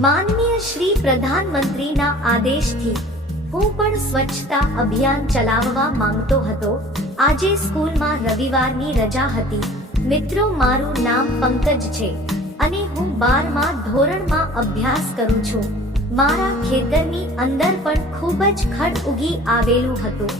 માનનીય શ્રી પ્રધાનમંત્રીના આદેશથી હું પણ સ્વચ્છતા અભિયાન ચલાવવા માંગતો હતો. આજે સ્કૂલમાં રવિવારની રજા હતી. મિત્રો, મારું નામ પંકજ છે અને હું બારમાં ધોરણમાં અભ્યાસ કરું છું. મારા ખેતરની અંદર પણ ખૂબ જ ખડ ઉગી આવેલું હતું.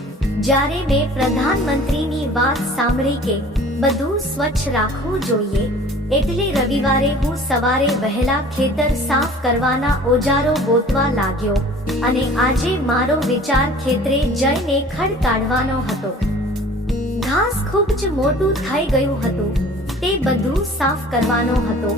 જ્યારે મેં પ્રધાનમંત્રીની વાત સાંભળી કે બધું સ્વચ્છ રાખવું જોઈએ. એટલે રવિવારે હું સવારે વહેલા ખેતર સાફ કરવાના ઓજારો ગોતવા લાગ્યો અને આજે મારો વિચાર ખેતરે જઈને ખડ કાઢવાનો હતો. ઘાસ ખૂબ જ મોટું થઈ ગયું હતું. તે બધું સાફ કરવાનો હતો.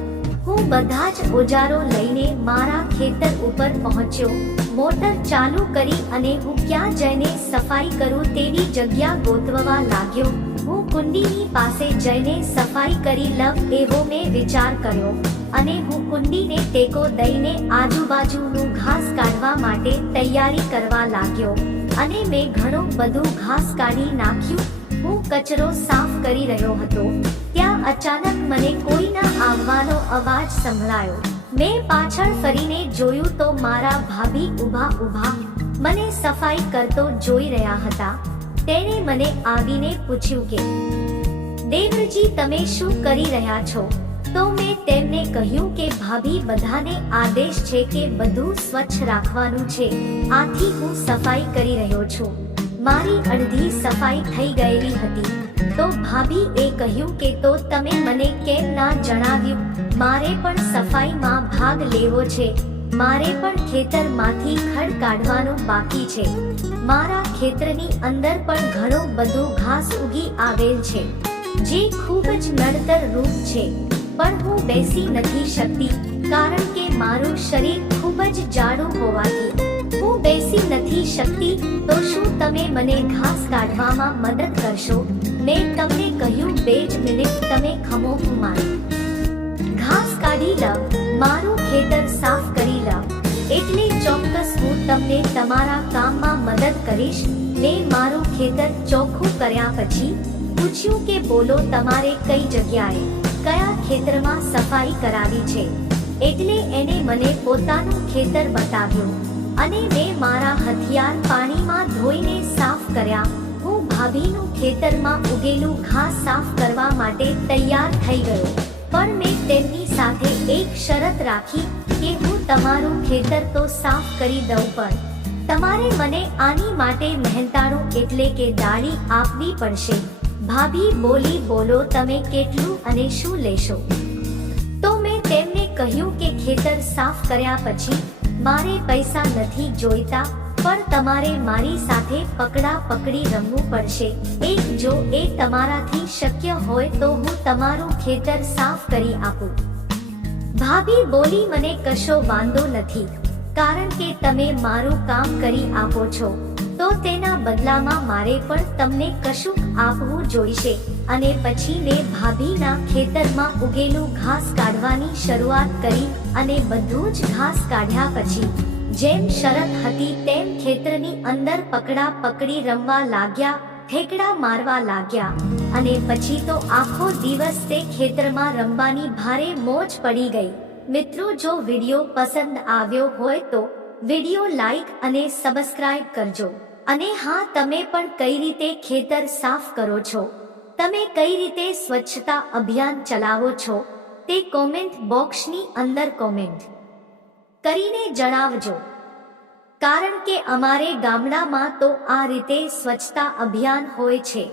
હું બધા જ ઓજારો લઈને મારા ખેતર ઉપર પહોંચ્યો. મોટર ચાલુ કરી અને હું ક્યાં જઈને સફાઈ કરું તેવી જગ્યા ગોતવવા લાગ્યો. હું કુંડીની પાસે જઈને સફાઈ કરી લવ એવો મેં વિચાર કર્યો. અને હું કુંડીને ટેકો દઈને આજુબાજુનું ઘાસ કાઢવા માટે તૈયારી કરવા લાગ્યો. અને મેં ઘણું બધું ઘાસ કાઢી નાખ્યું. હું કચરો સાફ કરી રહ્યો હતો. ત્યાં અચાનક મને કોઈના આવવાનો અવાજ સંભળાયો. મેં પાછળ ફરીને જોયું તો મારા ભાભી ઊભા ઊભા મને સફાઈ કરતો જોઈ રહ્યા હતા. તેણે મને આવીને પૂછ્યું કે દેવજી તમે શું કરી રહ્યા છો? તો મેં તેમને કહ્યું કે, ભાભી, બધાને આદેશ છે કે બધું સ્વચ્છ રાખવાનું છે. આથી હું સફાઈ કરી રહ્યો છું. મારી અડધી સફાઈ થઈ ગયેલી હતી. તો ભાભી એ કહ્યું કે, તો તમે મને કેમ ના જણાવ્યું? મારે પણ સફાઈમાં ભાગ લેવો છે. મારે પણ ખેતરમાંથી ખડ કાઢવાનું બાકી છે. મારા ખેતરની અંદર પણ ઘણું બધું ઘાસ ઉગી આવેલ છે, જે ખૂબ જ નડતર રૂપ છે. પણ હું બેસી નથી શકતી, કારણ કે મારું શરીર ખૂબ જ જાડું હોવાથી. હું બેસી નથી શકતી, તો શું તમે મને ઘાસ કાઢવામાં મદદ કરશો? મેં તમને કહ્યું, બે જ મિનિટ તમે ખમો મારો ઘાસ કાઢી લવ મારું ખેતર સાફ કરી લવ એટલે ચોક્કસ હું તમને તમારા કામમાં મદદ કરીશ? મેં મારું ખેતર ચોખ્ખું કર્યા પછી પૂછ્યું કે બોલો તમારે કઈ જગ્યાએ કયા ખેતરમાં સફાઈ કરાવી છે? એટલે એને મને પોતાનું ખેતર બતાવ્યું અને મેં મારા હથિયાર પાણીમાં ધોઈને સાફ કર્યા. હું ભાભીનું ખેતરમાં ઉગેલું ઘાસ સાફ કરવા માટે તૈયાર થઈ ગયો. પણ મેં તેમની સાથે એક શરત રાખી કે હું તમારું ખેતર તો સાફ કરી દઉં પણ. તમારે મને આની માટે મહેનતાણું એટલે કે દાળી આપવી પડશે. ભાભી બોલી બોલો તમે કેટલું અને શું લેશો? તો મેં તેમને કહ્યું કે ખેતર સાફ કર્યા પછી મારે પૈસા નથી જોઈતા, પણ તમારે મારી સાથે પકડા પકડી રમવું પડશે. એક જો એ તમારાથી શક્ય હોય તો હું તમારું ખેતર સાફ કરી આપું. ભાભી બોલી મને કશો વાંધો નથી. કારણ કે તમે મારું કામ કરી આપો છો, તો તેના બદલામાં મારે પણ તમને કશું આપવું જોઈશે. અને પછી મેં ભાભીના ખેતરમાં ઉગેલું ઘાસ કાઢવાની શરૂઆત કરી અને બધું જ ઘાસ કાઢ્યા પછી, જેમ શરત હતી તેમ ખેતરની અંદર પકડા પકડી રમવા લાગ્યા, ઠેકડા મારવા લાગ્યા. અને પછી તો આખો દિવસ તે ખેતરમાં રમવાની ભારે મોજ પડી ગઈ. મિત્રો, જો વીડિયો પસંદ આવ્યો હોય તો વિડિયો લાઈક અને સબસ્ક્રાઇબ કરજો. અને હા, તમે પણ કઈ રીતે ખેતર સાફ કરો છો? તમે કઈ રીતે સ્વચ્છતા અભિયાન ચલાવો છો? તે કોમેન્ટ બોક્સની અંદર કોમેન્ટ કરીને જણાવજો. કારણ કે અમારે ગામડામાં તો આ રીતે સ્વચ્છતા અભિયાન હોય છે.